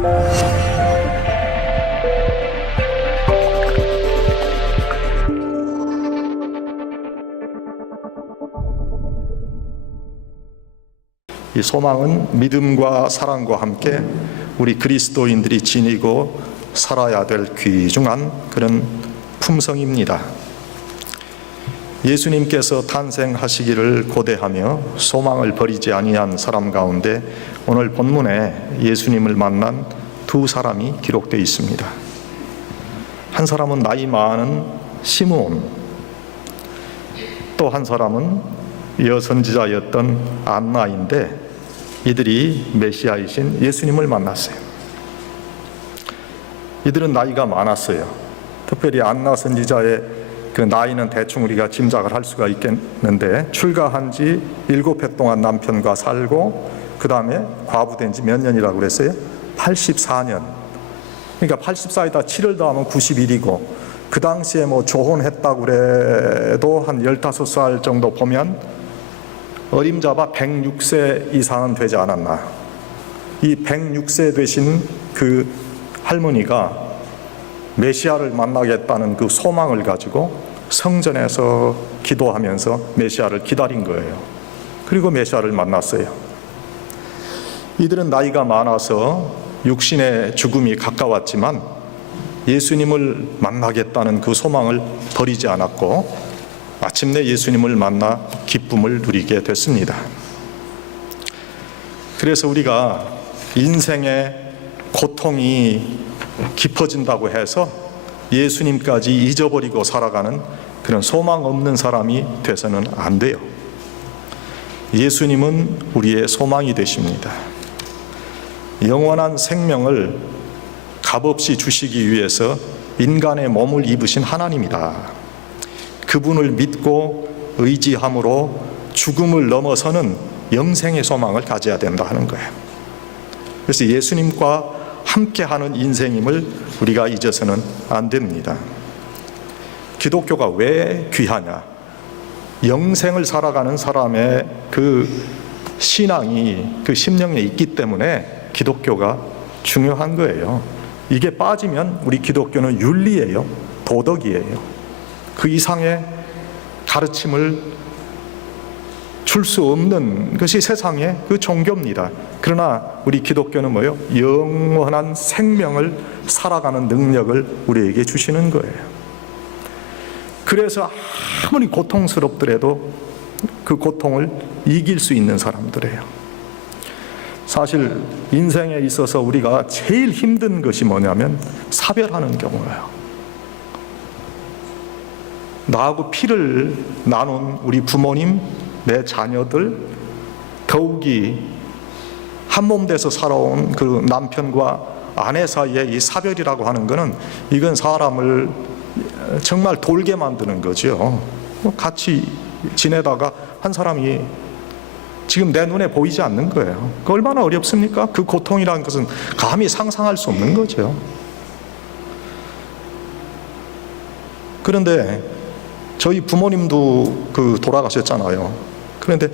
이 소망은 믿음과 사랑과 함께 우리 그리스도인들이 지니고 살아야 될 귀중한 그런 품성입니다. 예수님께서 탄생하시기를 고대하며 소망을 버리지 아니한 사람 가운데 오늘 본문에 예수님을 만난 두 사람이 기록되어 있습니다. 한 사람은 나이 많은 시므온, 또 한 사람은 여선지자였던 안나인데 이들이 메시아이신 예수님을 만났어요. 이들은 나이가 많았어요. 특별히 안나 선지자의 그 나이는 대충 우리가 짐작을 할 수가 있겠는데, 출가한 지 7해 동안 남편과 살고 그 다음에 과부된 지 몇 년이라고 그랬어요? 84년. 그러니까 84에다 7을 더하면 91이고, 그 당시에 뭐 조혼했다고 그래도 한 15살 정도 보면 어림잡아 106세 이상은 되지 않았나. 이 106세 되신 그 할머니가 메시아를 만나겠다는 그 소망을 가지고 성전에서 기도하면서 메시아를 기다린 거예요. 그리고 메시아를 만났어요. 이들은 나이가 많아서 육신의 죽음이 가까웠지만 예수님을 만나겠다는 그 소망을 버리지 않았고 마침내 예수님을 만나 기쁨을 누리게 됐습니다. 그래서 우리가 인생의 고통이 깊어진다고 해서 예수님까지 잊어버리고 살아가는 그런 소망 없는 사람이 돼서는 안 돼요. 예수님은 우리의 소망이 되십니다. 영원한 생명을 값없이 주시기 위해서 인간의 몸을 입으신 하나님이다. 그분을 믿고 의지함으로 죽음을 넘어서는 영생의 소망을 가져야 된다 하는 거예요. 그래서 예수님과 함께하는 인생임을 우리가 잊어서는 안 됩니다. 기독교가 왜 귀하냐? 영생을 살아가는 사람의 그 신앙이 그 심령에 있기 때문에 기독교가 중요한 거예요. 이게 빠지면 우리 기독교는 윤리예요, 도덕이에요. 그 이상의 가르침을 줄 수 없는 것이 세상의 그 종교입니다. 그러나 우리 기독교는 뭐예요? 영원한 생명을 살아가는 능력을 우리에게 주시는 거예요. 그래서 아무리 고통스럽더라도 그 고통을 이길 수 있는 사람들이에요. 사실 인생에 있어서 우리가 제일 힘든 것이 뭐냐면 사별하는 경우예요. 나하고 피를 나눈 우리 부모님, 내 자녀들, 더욱이 한몸 돼서 살아온 그 남편과 아내 사이의 이 사별이라고 하는 것은 이건 사람을 정말 돌게 만드는 거죠. 같이 지내다가 한 사람이 지금 내 눈에 보이지 않는 거예요. 그 얼마나 어렵습니까? 그 고통이라는 것은 감히 상상할 수 없는 거죠. 그런데 저희 부모님도 그 돌아가셨잖아요. 그런데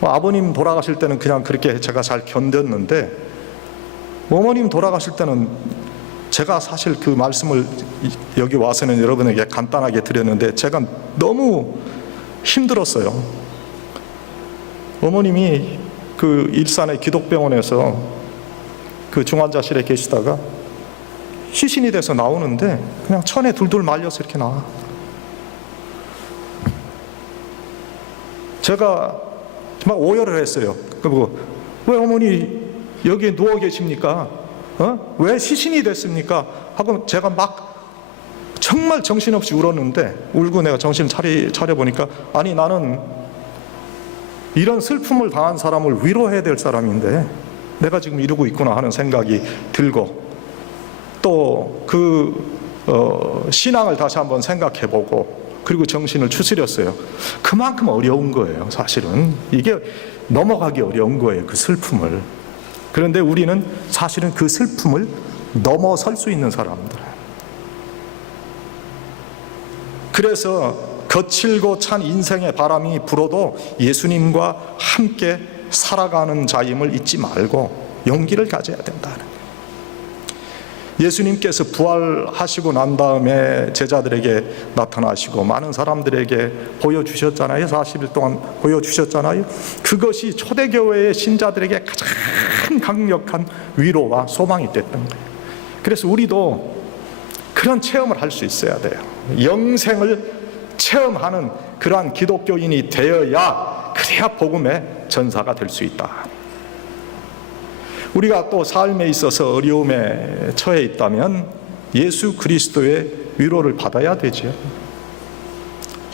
아버님 돌아가실 때는 그냥 그렇게 제가 잘 견뎠는데, 어머님 돌아가실 때는 제가 사실 그 말씀을 여기 와서는 여러분에게 간단하게 드렸는데 제가 너무 힘들었어요. 어머님이 그 일산의 기독병원에서 그 중환자실에 계시다가 시신이 돼서 나오는데 그냥 천에 둘둘 말려서 이렇게 나와. 제가 막 오열을 했어요. 왜 어머니 여기에 누워 계십니까? 왜 시신이 됐습니까? 하고 제가 막 정말 정신없이 울었는데, 울고 내가 정신 차려보니까 아니 나는 이런 슬픔을 당한 사람을 위로해야 될 사람인데 내가 지금 이러고 있구나 하는 생각이 들고, 또 그 신앙을 다시 한번 생각해보고 그리고 정신을 추스렸어요. 그만큼 어려운 거예요. 사실은 이게 넘어가기 어려운 거예요, 그 슬픔을. 그런데 우리는 사실은 그 슬픔을 넘어설 수 있는 사람들. 그래서 거칠고 찬 인생의 바람이 불어도 예수님과 함께 살아가는 자임을 잊지 말고 용기를 가져야 된다. 예수님께서 부활하시고 난 다음에 제자들에게 나타나시고 많은 사람들에게 보여주셨잖아요. 40일 동안 보여주셨잖아요. 그것이 초대교회의 신자들에게 가장 강력한 위로와 소망이 됐던 거예요. 그래서 우리도 그런 체험을 할 수 있어야 돼요. 영생을 체험하는 그러한 기독교인이 되어야, 그래야 복음의 전사가 될 수 있다. 우리가 또 삶에 있어서 어려움에 처해 있다면 예수 그리스도의 위로를 받아야 되죠.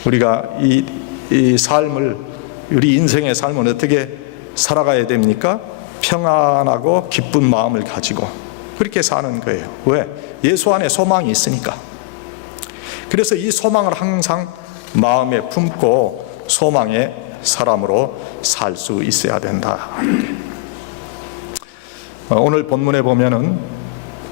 우리가 이 삶을, 우리 인생의 삶은 어떻게 살아가야 됩니까? 평안하고 기쁜 마음을 가지고 그렇게 사는 거예요. 왜? 예수 안에 소망이 있으니까. 그래서 이 소망을 항상 마음에 품고 소망의 사람으로 살 수 있어야 된다. 오늘 본문에 보면은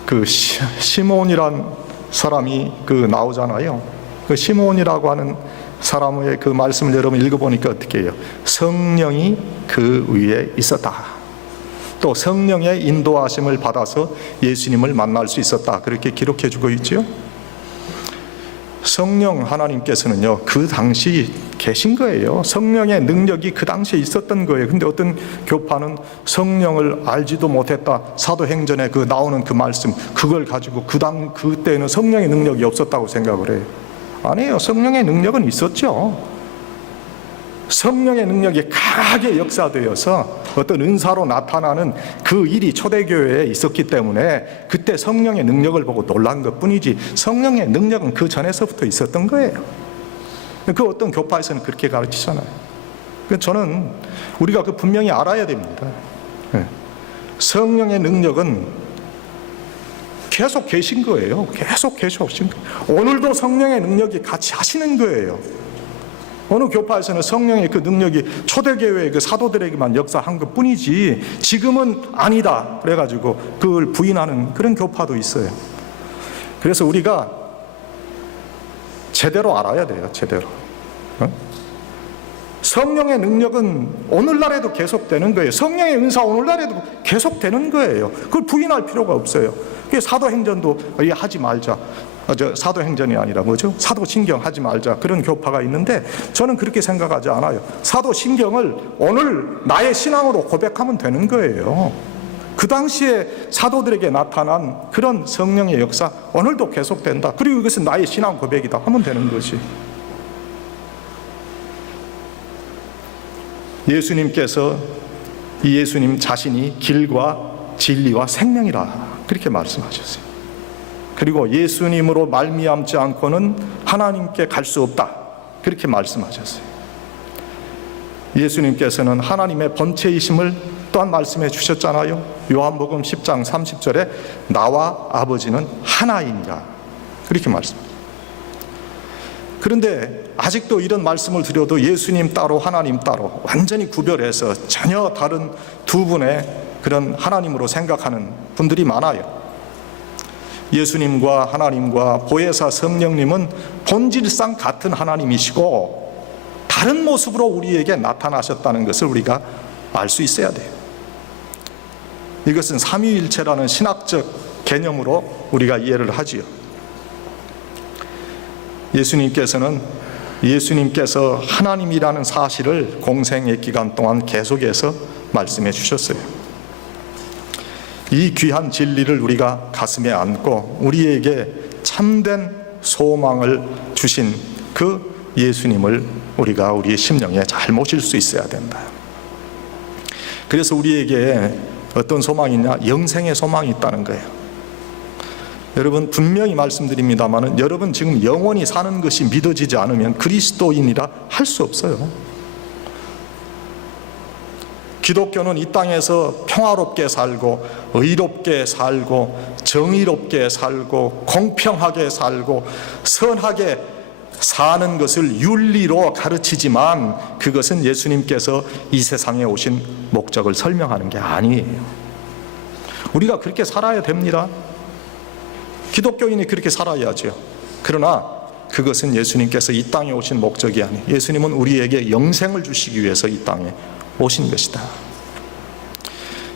그 시몬이란 사람이 나오잖아요. 그 시몬이라고 하는 사람의 그 말씀을 여러분 읽어보니까 어떻게 해요? 성령이 그 위에 있었다. 또 성령의 인도하심을 받아서 예수님을 만날 수 있었다. 그렇게 기록해 주고 있죠. 성령 하나님께서는요, 그 당시 계신 거예요. 성령의 능력이 그 당시에 있었던 거예요. 근데 어떤 교파는 성령을 알지도 못했다, 사도행전에 나오는 그 말씀, 그걸 가지고 그때는 성령의 능력이 없었다고 생각을 해요. 아니에요. 성령의 능력은 있었죠. 성령의 능력이 강하게 역사되어서 어떤 은사로 나타나는 그 일이 초대교회에 있었기 때문에 그때 성령의 능력을 보고 놀란 것뿐이지, 성령의 능력은 그 전에서부터 있었던 거예요. 그 어떤 교파에서는 그렇게 가르치잖아요. 저는 우리가 분명히 알아야 됩니다. 성령의 능력은 계속 계신 거예요. 계속 계신 거예요. 오늘도 성령의 능력이 같이 하시는 거예요. 어느 교파에서는 성령의 그 능력이 초대교회의 그 사도들에게만 역사한 것 뿐이지 지금은 아니다 그래가지고 그걸 부인하는 그런 교파도 있어요. 그래서 우리가 제대로 알아야 돼요. 제대로. 성령의 능력은 오늘날에도 계속되는 거예요. 성령의 은사 오늘날에도 계속되는 거예요. 그걸 부인할 필요가 없어요. 사도행전도 하지 말자, 사도행전이 아니라 사도신경 하지 말자, 그런 교파가 있는데 저는 그렇게 생각하지 않아요. 사도신경을 오늘 나의 신앙으로 고백하면 되는 거예요. 그 당시에 사도들에게 나타난 그런 성령의 역사 오늘도 계속된다. 그리고 이것은 나의 신앙 고백이다 하면 되는 것이. 예수님께서 이 예수님 자신이 길과 진리와 생명이라 그렇게 말씀하셨어요. 그리고 예수님으로 말미암지 않고는 하나님께 갈 수 없다 그렇게 말씀하셨어요. 예수님께서는 하나님의 본체이심을 또한 말씀해 주셨잖아요. 요한복음 10장 30절에 나와 아버지는 하나이니라 그렇게 말씀합니다. 그런데 아직도 이런 말씀을 드려도 예수님 따로 하나님 따로 완전히 구별해서 전혀 다른 두 분의 그런 하나님으로 생각하는 분들이 많아요. 예수님과 하나님과 보혜사 성령님은 본질상 같은 하나님이시고 다른 모습으로 우리에게 나타나셨다는 것을 우리가 알 수 있어야 돼요. 이것은 삼위일체라는 신학적 개념으로 우리가 이해를 하지요. 예수님께서 하나님이라는 사실을 공생의 기간 동안 계속해서 말씀해 주셨어요. 이 귀한 진리를 우리가 가슴에 안고 우리에게 참된 소망을 주신 그 예수님을 우리가 우리의 심령에 잘 모실 수 있어야 된다. 그래서 우리에게 어떤 소망이 있냐? 영생의 소망이 있다는 거예요. 여러분 분명히 말씀드립니다만 여러분 지금 영원히 사는 것이 믿어지지 않으면 그리스도인이라 할 수 없어요. 기독교는 이 땅에서 평화롭게 살고 의롭게 살고 정의롭게 살고 공평하게 살고 선하게 사는 것을 윤리로 가르치지만 그것은 예수님께서 이 세상에 오신 목적을 설명하는 게 아니에요. 우리가 그렇게 살아야 됩니다. 기독교인이 그렇게 살아야죠. 그러나 그것은 예수님께서 이 땅에 오신 목적이 아니에요. 예수님은 우리에게 영생을 주시기 위해서 이 땅에 오신 것이다.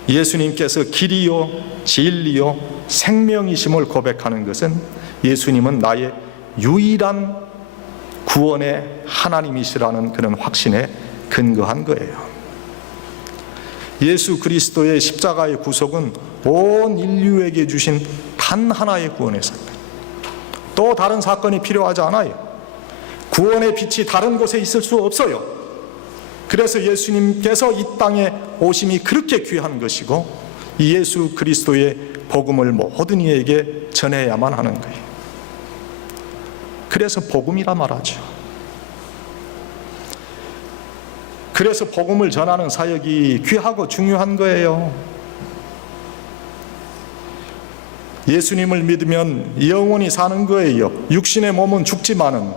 예수님께서 길이요 진리요 생명이심을 고백하는 것은 예수님은 나의 유일한 구원의 하나님이시라는 그런 확신에 근거한 거예요. 예수 그리스도의 십자가의 구속은 온 인류에게 주신 단 하나의 구원의 사건, 또 다른 사건이 필요하지 않아요. 구원의 빛이 다른 곳에 있을 수 없어요. 그래서 예수님께서 이 땅에 오심이 그렇게 귀한 것이고, 이 예수 그리스도의 복음을 모든 이에게 전해야만 하는 거예요. 그래서 복음이라 말하죠. 그래서 복음을 전하는 사역이 귀하고 중요한 거예요. 예수님을 믿으면 영원히 사는 거예요. 육신의 몸은 죽지만은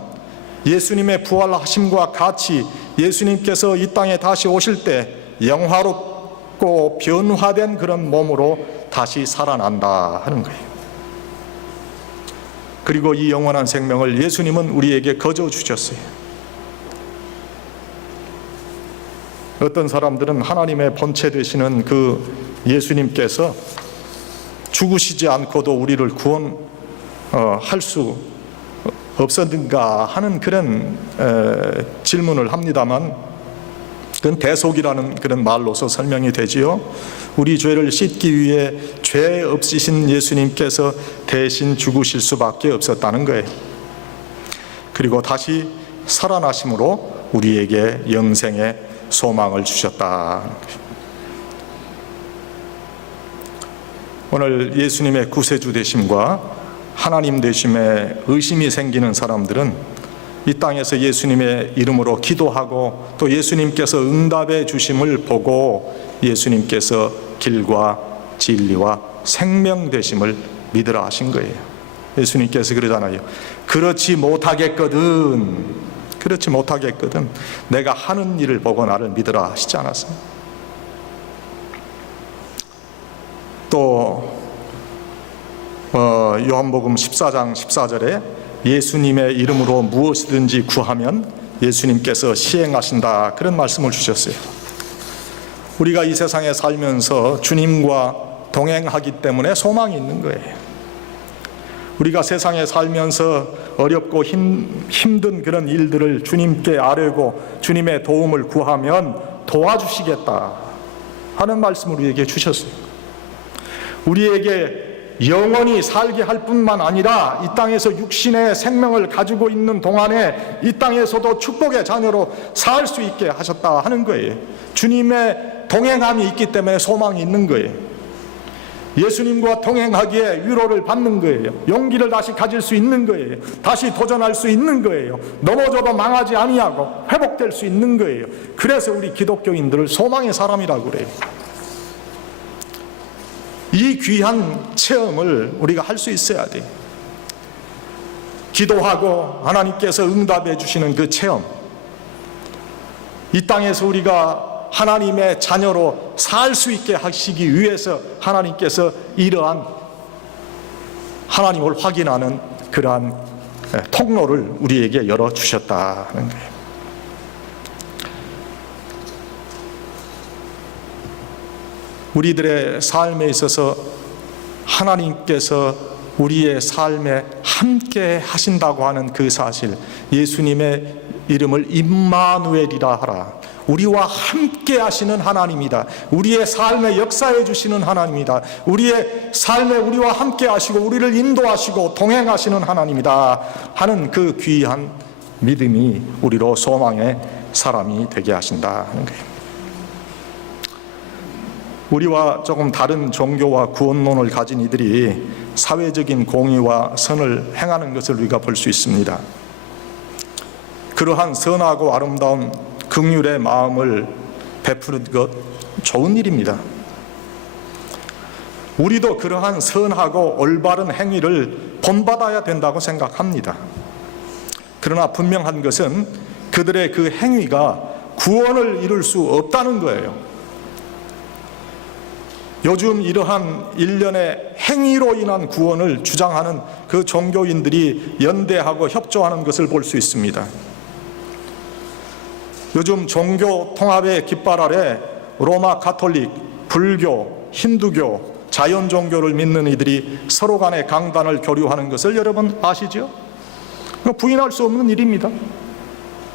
예수님의 부활하심과 같이 예수님께서 이 땅에 다시 오실 때 영화롭고 변화된 그런 몸으로 다시 살아난다 하는 거예요. 그리고 이 영원한 생명을 예수님은 우리에게 거저 주셨어요. 어떤 사람들은 하나님의 본체 되시는 그 예수님께서 죽으시지 않고도 우리를 구원할 수 없었는가 하는 그런 질문을 합니다만, 그건 대속이라는 그런 말로서 설명이 되지요. 우리 죄를 씻기 위해 죄 없으신 예수님께서 대신 죽으실 수밖에 없었다는 거예요. 그리고 다시 살아나심으로 우리에게 영생의 소망을 주셨다. 오늘 예수님의 구세주 되심과 하나님 되심에 의심이 생기는 사람들은 이 땅에서 예수님의 이름으로 기도하고 또 예수님께서 응답해 주심을 보고 예수님께서 길과 진리와 생명 되심을 믿으라 하신 거예요. 예수님께서 그러잖아요. 그렇지 못하겠거든 내가 하는 일을 보고 나를 믿으라 하시지 않았어요? 또 요한복음 14장 14절에 예수님의 이름으로 무엇이든지 구하면 예수님께서 시행하신다, 그런 말씀을 주셨어요. 우리가 이 세상에 살면서 주님과 동행하기 때문에 소망이 있는 거예요. 우리가 세상에 살면서 어렵고 힘든 그런 일들을 주님께 아뢰고 주님의 도움을 구하면 도와주시겠다 하는 말씀을 우리에게 주셨어요. 우리에게 영원히 살게 할 뿐만 아니라 이 땅에서 육신의 생명을 가지고 있는 동안에 이 땅에서도 축복의 자녀로 살 수 있게 하셨다 하는 거예요. 주님의 동행함이 있기 때문에 소망이 있는 거예요. 예수님과 동행하기에 위로를 받는 거예요. 용기를 다시 가질 수 있는 거예요. 다시 도전할 수 있는 거예요. 넘어져도 망하지 아니하고 회복될 수 있는 거예요. 그래서 우리 기독교인들을 소망의 사람이라고 그래요. 이 귀한 체험을 우리가 할 수 있어야 돼요. 기도하고 하나님께서 응답해 주시는 그 체험, 이 땅에서 우리가 하나님의 자녀로 살 수 있게 하시기 위해서 하나님께서 이러한 하나님을 확인하는 그러한 통로를 우리에게 열어주셨다 하는 거예요. 우리들의 삶에 있어서 하나님께서 우리의 삶에 함께 하신다고 하는 그 사실, 예수님의 이름을 임마누엘이라 하라. 우리와 함께 하시는 하나님이다. 우리의 삶에 역사해 주시는 하나님이다. 우리의 삶에 우리와 함께 하시고 우리를 인도하시고 동행하시는 하나님이다 하는 그 귀한 믿음이 우리로 소망의 사람이 되게 하신다 하는 거예요. 우리와 조금 다른 종교와 구원론을 가진 이들이 사회적인 공의와 선을 행하는 것을 우리가 볼 수 있습니다. 그러한 선하고 아름다운 긍휼의 마음을 베푸는 것 좋은 일입니다. 우리도 그러한 선하고 올바른 행위를 본받아야 된다고 생각합니다. 그러나 분명한 것은 그들의 그 행위가 구원을 이룰 수 없다는 거예요. 요즘 이러한 일련의 행위로 인한 구원을 주장하는 그 종교인들이 연대하고 협조하는 것을 볼 수 있습니다. 요즘 종교 통합의 깃발 아래 로마 가톨릭, 불교, 힌두교, 자연 종교를 믿는 이들이 서로 간에 강단을 교류하는 것을 여러분 아시죠? 부인할 수 없는 일입니다.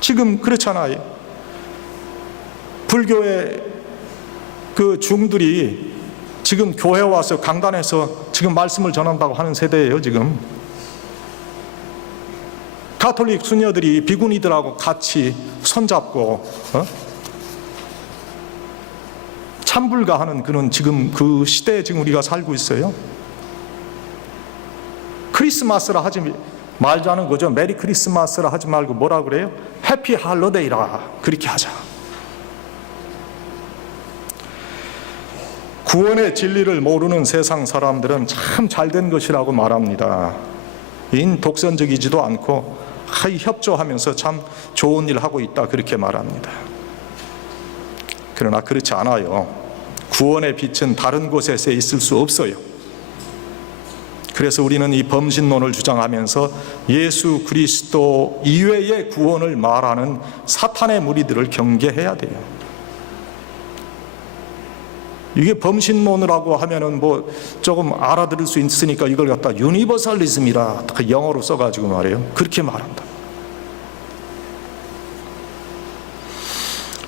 지금 그렇잖아요. 불교의 그 중들이 지금 교회 와서 강단에서 지금 말씀을 전한다고 하는 세대예요, 지금. 가톨릭 수녀들이 비구니들하고 같이 손잡고 참불가하는 그런 지금 그 시대에 지금 우리가 살고 있어요. 크리스마스라 하지 말자는 거죠. 메리 크리스마스라 하지 말고 뭐라 그래요? 해피 할로데이라 그렇게 하자. 구원의 진리를 모르는 세상 사람들은 참 잘된 것이라고 말합니다. 독선적이지도 않고 협조하면서 참 좋은 일 하고 있다 그렇게 말합니다. 그러나 그렇지 않아요. 구원의 빛은 다른 곳에서 있을 수 없어요. 그래서 우리는 이 범신론을 주장하면서 예수 그리스도 이외의 구원을 말하는 사탄의 무리들을 경계해야 돼요. 이게 범신론이라고 하면은 뭐 조금 알아들을 수 있으니까 이걸 갖다 유니버설리즘이라 영어로 써가지고 말해요. 그렇게 말한다.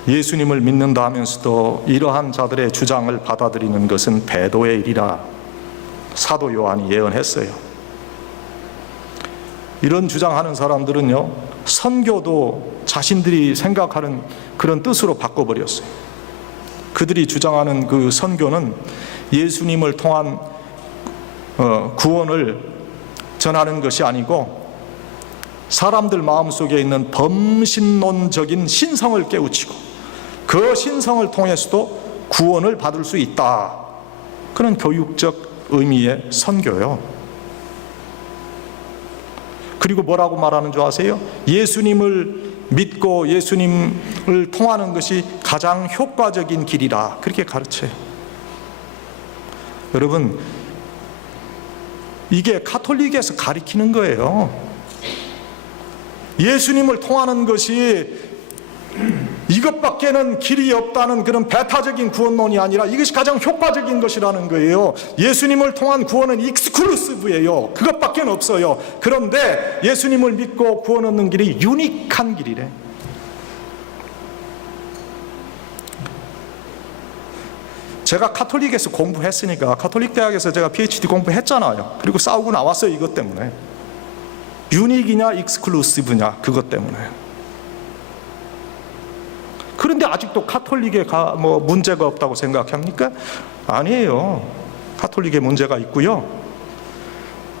예수님을 믿는다 하면서도 이러한 자들의 주장을 받아들이는 것은 배도의 일이라 사도 요한이 예언했어요. 이런 주장하는 사람들은요, 선교도 자신들이 생각하는 그런 뜻으로 바꿔버렸어요. 그들이 주장하는 그 선교는 예수님을 통한 구원을 전하는 것이 아니고 사람들 마음속에 있는 범신론적인 신성을 깨우치고 그 신성을 통해서도 구원을 받을 수 있다. 그런 교육적 의미의 선교요. 그리고 뭐라고 말하는 줄 아세요? 예수님을 믿고 예수님을 통하는 것이 가장 효과적인 길이라 그렇게 가르쳐요. 여러분, 이게 가톨릭에서 가르치는 거예요. 예수님을 통하는 것이 이것밖에는 길이 없다는 그런 배타적인 구원론이 아니라 이것이 가장 효과적인 것이라는 거예요. 예수님을 통한 구원은 익스클루시브예요. 그것밖에 없어요. 그런데 예수님을 믿고 구원 얻는 길이 유니크한 길이래. 제가 가톨릭에서 공부했으니까, 가톨릭 대학에서 제가 PhD 공부했잖아요. 그리고 싸우고 나왔어요. 이것 때문에. 유닉이냐 익스클루시브냐 그것 때문에. 그런데 아직도 가톨릭에 뭐 문제가 없다고 생각합니까? 아니에요. 가톨릭에 문제가 있고요.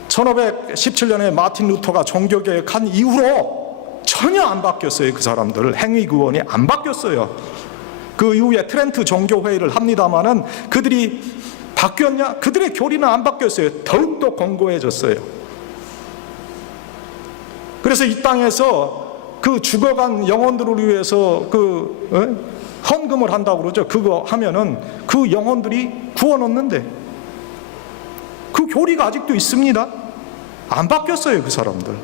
1517년에 마틴 루터가 종교개혁한 이후로 전혀 안 바뀌었어요. 그 사람들 행위구원이 안 바뀌었어요. 그 이후에 트렌트 종교회의를 합니다마는 그들이 바뀌었냐? 그들의 교리는 안 바뀌었어요. 더욱더 공고해졌어요. 그래서 이 땅에서 그 죽어간 영혼들을 위해서 헌금을 한다고 그러죠. 그거 하면은 그 영혼들이 구원 얻는데 그 교리가 아직도 있습니다. 안 바뀌었어요. 그 사람들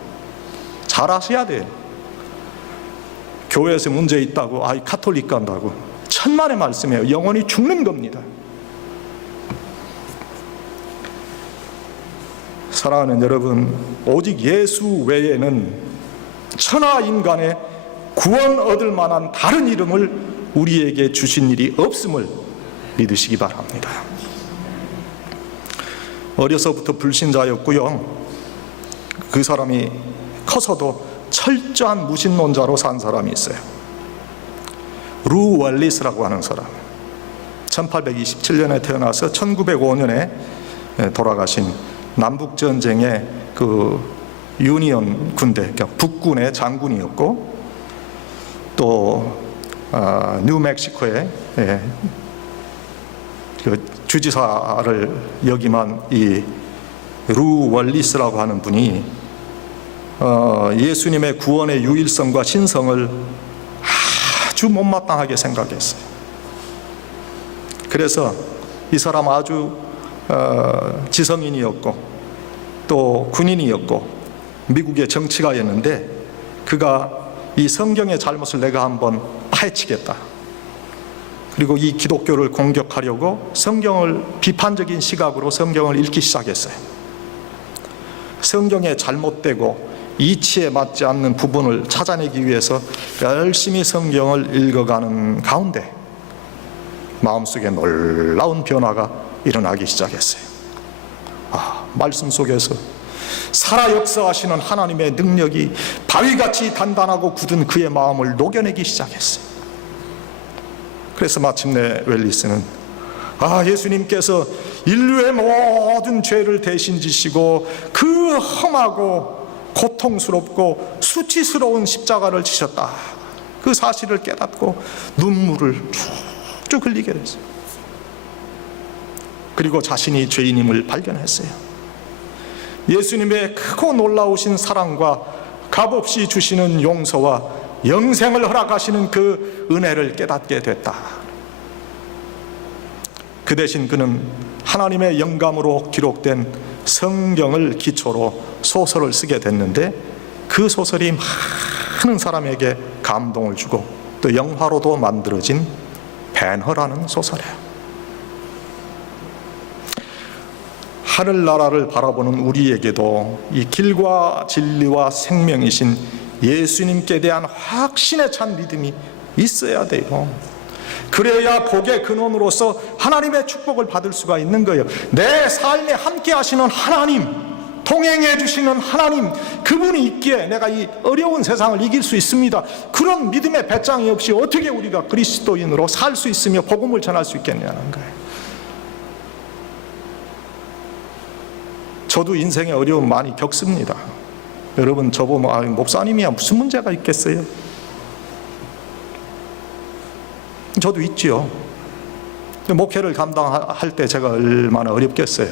잘 아셔야 돼요. 교회에서 문제 있다고 가톨릭 간다고 천만의 말씀이에요. 영혼이 죽는 겁니다. 사랑하는 여러분, 오직 예수 외에는 천하 인간의 구원 얻을 만한 다른 이름을 우리에게 주신 일이 없음을 믿으시기 바랍니다. 어려서부터 불신자였고요. 그 사람이 커서도 철저한 무신론자로 산 사람이 있어요. 루 월리스라고 하는 사람. 1827년에 태어나서 1905년에 돌아가신 남북전쟁의 그 유니언 군대, 그러니까 북군의 장군이었고 또 뉴멕시코의 그 주지사를 역임한 이 루 월리스라고 하는 분이 예수님의 구원의 유일성과 신성을 아주 못마땅하게 생각했어요. 그래서 이 사람 아주 지성인이었고 또 군인이었고 미국의 정치가였는데 그가 이 성경의 잘못을 내가 한번 파헤치겠다. 그리고 이 기독교를 공격하려고 성경을 비판적인 시각으로 성경을 읽기 시작했어요. 성경에 잘못되고 이치에 맞지 않는 부분을 찾아내기 위해서 열심히 성경을 읽어가는 가운데 마음속에 놀라운 변화가 일어나기 시작했어요. 말씀 속에서 살아 역사하시는 하나님의 능력이 바위같이 단단하고 굳은 그의 마음을 녹여내기 시작했어요. 그래서 마침내 웰리스는 예수님께서 인류의 모든 죄를 대신 지시고 그 험하고 고통스럽고 수치스러운 십자가를 지셨다, 그 사실을 깨닫고 눈물을 쭉쭉 흘리게 됐어요. 그리고 자신이 죄인임을 발견했어요. 예수님의 크고 놀라우신 사랑과 값없이 주시는 용서와 영생을 허락하시는 그 은혜를 깨닫게 됐다. 그 대신 그는 하나님의 영감으로 기록된 성경을 기초로 소설을 쓰게 됐는데, 그 소설이 많은 사람에게 감동을 주고 또 영화로도 만들어진 벤허라는 소설이에요. 하늘나라를 바라보는 우리에게도 이 길과 진리와 생명이신 예수님께 대한 확신에 찬 믿음이 있어야 돼요. 그래야 복의 근원으로서 하나님의 축복을 받을 수가 있는 거예요. 내 삶에 함께 하시는 하나님, 동행해 주시는 하나님, 그분이 있기에 내가 이 어려운 세상을 이길 수 있습니다. 그런 믿음의 배짱이 없이 어떻게 우리가 그리스도인으로 살 수 있으며 복음을 전할 수 있겠냐는 거예요. 저도 인생의 어려움 많이 겪습니다. 여러분, 저보면 목사님이야 무슨 문제가 있겠어요? 저도 있지요. 목회를 감당할 때 제가 얼마나 어렵겠어요.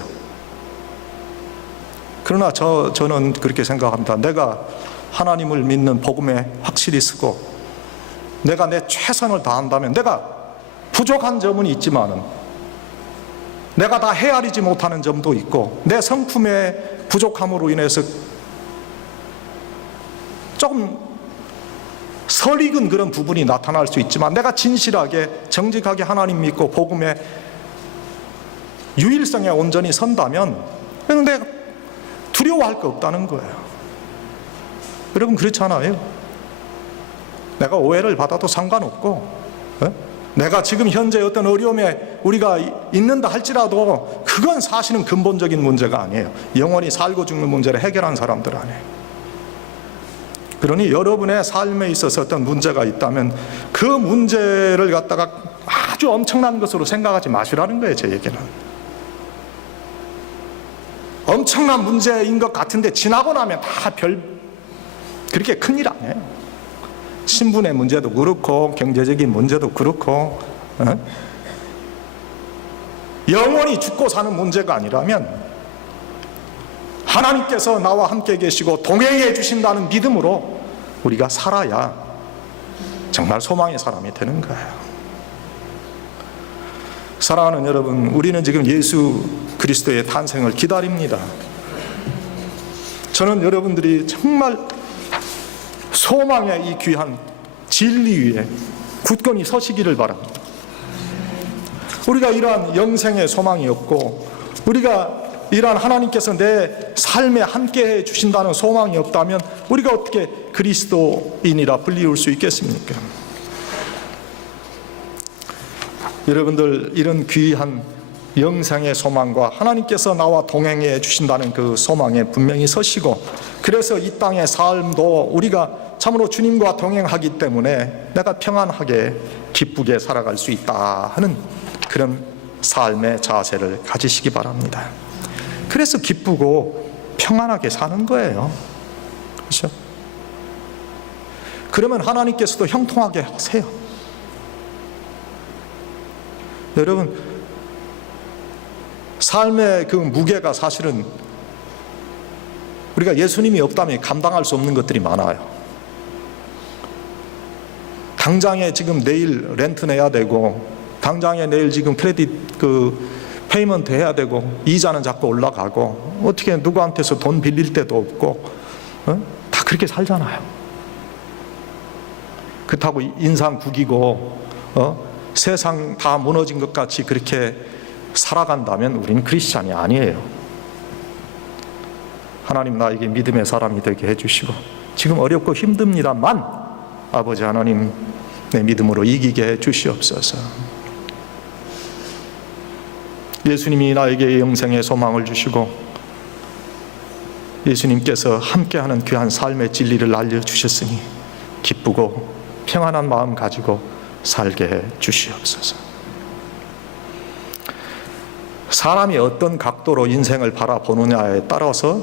그러나 저는 그렇게 생각합니다. 내가 하나님을 믿는 복음에 확실히 쓰고 내가 내 최선을 다한다면, 내가 부족한 점은 있지만은 내가 다 헤아리지 못하는 점도 있고 내 성품의 부족함으로 인해서 조금 설익은 그런 부분이 나타날 수 있지만, 내가 진실하게 정직하게 하나님 믿고 복음의 유일성에 온전히 선다면 내가 두려워할 거 없다는 거예요. 여러분, 그렇잖아요. 내가 오해를 받아도 상관없고, 내가 지금 현재 어떤 어려움에 우리가 있는다 할지라도 그건 사실은 근본적인 문제가 아니에요. 영원히 살고 죽는 문제를 해결한 사람들 아니에요. 그러니 여러분의 삶에 있어서 어떤 문제가 있다면 그 문제를 갖다가 아주 엄청난 것으로 생각하지 마시라는 거예요. 제 얘기는 엄청난 문제인 것 같은데 지나고 나면 다 그렇게 큰일 아니에요. 신분의 문제도 그렇고 경제적인 문제도 그렇고, 영원히 죽고 사는 문제가 아니라면 하나님께서 나와 함께 계시고 동행해 주신다는 믿음으로 우리가 살아야 정말 소망의 사람이 되는 거예요. 사랑하는 여러분, 우리는 지금 예수 그리스도의 탄생을 기다립니다. 저는 여러분들이 정말 소망의 이 귀한 진리 위에 굳건히 서시기를 바랍니다. 우리가 이러한 영생의 소망이 없고, 우리가 이러한 하나님께서 내 삶에 함께해 주신다는 소망이 없다면 우리가 어떻게 그리스도인이라 불리울 수 있겠습니까? 여러분들, 이런 귀한 영생의 소망과 하나님께서 나와 동행해 주신다는 그 소망에 분명히 서시고, 그래서 이 땅의 삶도 우리가 참으로 주님과 동행하기 때문에 내가 평안하게 기쁘게 살아갈 수 있다 하는 그런 삶의 자세를 가지시기 바랍니다. 그래서 기쁘고 평안하게 사는 거예요. 그렇죠? 그러면 하나님께서도 형통하게 하세요. 여러분, 삶의 그 무게가 사실은 우리가 예수님이 없다면 감당할 수 없는 것들이 많아요. 당장에 지금 내일 렌트 내야 되고, 당장에 내일 지금 크레딧 페이먼트 해야 되고, 이자는 자꾸 올라가고, 어떻게 누구한테서 돈 빌릴 데도 없고, 다 그렇게 살잖아요. 그렇다고 인상 구기고 세상 다 무너진 것 같이 그렇게 살아간다면 우리는 크리스찬이 아니에요. 하나님 나에게 믿음의 사람이 되게 해주시고, 지금 어렵고 힘듭니다만 아버지 하나님 내 믿음으로 이기게 해주시옵소서. 예수님이 나에게 영생의 소망을 주시고 예수님께서 함께하는 귀한 삶의 진리를 알려주셨으니 기쁘고 평안한 마음 가지고 살게 해 주시옵소서. 사람이 어떤 각도로 인생을 바라보느냐에 따라서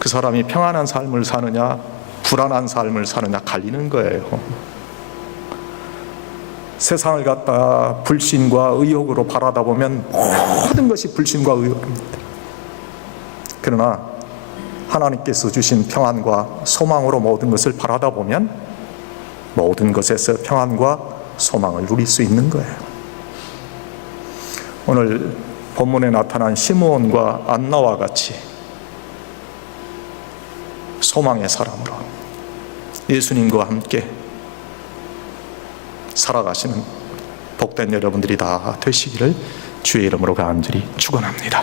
그 사람이 평안한 삶을 사느냐 불안한 삶을 사느냐 갈리는 거예요. 세상을 갖다 불신과 의욕으로 바라다 보면 모든 것이 불신과 의욕입니다. 그러나 하나님께서 주신 평안과 소망으로 모든 것을 바라다 보면 모든 것에서 평안과 소망을 누릴 수 있는 거예요. 오늘 본문에 나타난 시므온과 안나와 같이 소망의 사람으로 예수님과 함께 살아가시는 복된 여러분들이 다 되시기를 주의 이름으로 간절히 축원합니다.